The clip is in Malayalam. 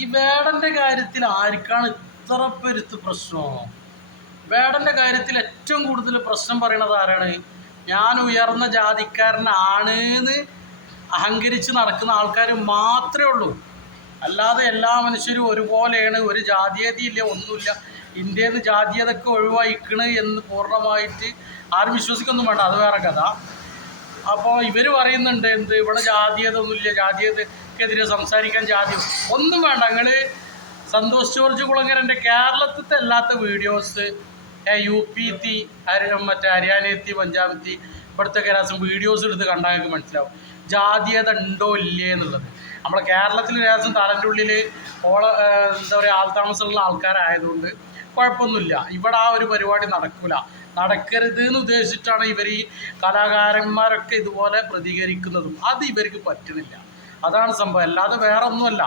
ഈ വേടൻ്റെ കാര്യത്തിൽ ആർക്കാണ് ഇത്ര പെരുത്ത് പ്രശ്നമോ? വേടൻ്റെ കാര്യത്തിൽ ഏറ്റവും കൂടുതൽ പ്രശ്നം പറയണത് ആരാണ്? ഞാൻ ഉയർന്ന ജാതിക്കാരനാണ് എന്ന് അഹങ്കരിച്ച് നടക്കുന്ന ആൾക്കാർ മാത്രമേ ഉള്ളൂ. അല്ലാതെ എല്ലാ മനുഷ്യരും ഒരുപോലെയാണ്, ഒരു ജാതീയതയില്ല, ഒന്നുമില്ല, ഇന്ത്യയിൽ നിന്ന് ജാതീയതൊക്കെ ഒഴിവായിക്കണ് എന്ന് പൂർണ്ണമായിട്ട് ആരും വിശ്വസിക്കൊന്നും വേണ്ട, അത് വേറെ കഥ. അപ്പോൾ ഇവർ പറയുന്നുണ്ട് എന്ത്, ഇവിടെ ജാതീയത ഒന്നുമില്ല, ജാതീയതക്കെതിരെ സംസാരിക്കാൻ ജാതി ഒന്നും വേണ്ട. നിങ്ങൾ സന്തോഷ് ജോർജ് കുളങ്ങരൻ്റെ കേരളത്തിലത്തെ അല്ലാത്ത വീഡിയോസ്, UP മറ്റേ ഹരിയാനയെത്തി, പഞ്ചാബെത്തി, ഇവിടുത്തെ രാസം വീഡിയോസ് എടുത്ത് കണ്ടാൽ നിങ്ങൾക്ക് മനസ്സിലാവും ജാതീയത ഉണ്ടോ ഇല്ലേ എന്നുള്ളത്. നമ്മളെ കേരളത്തിൽ രാസം തലൻ്റെ ഉള്ളിൽ എന്താ പറയുക, ആൾതാമസമുള്ള ആൾക്കാരായതുകൊണ്ട് കുഴപ്പമൊന്നുമില്ല. ഇവിടെ ആ ഒരു പരിപാടി നടക്കരുത് എന്ന് ഉദ്ദേശിച്ചിട്ടാണ് ഇവർ ഈ കലാകാരന്മാരൊക്കെ ഇതുപോലെ പ്രതികരിക്കുന്നതും. അത് ഇവർക്ക് പറ്റുന്നില്ല, അതാണ് സംഭവം, അല്ലാതെ വേറെ ഒന്നുമല്ല.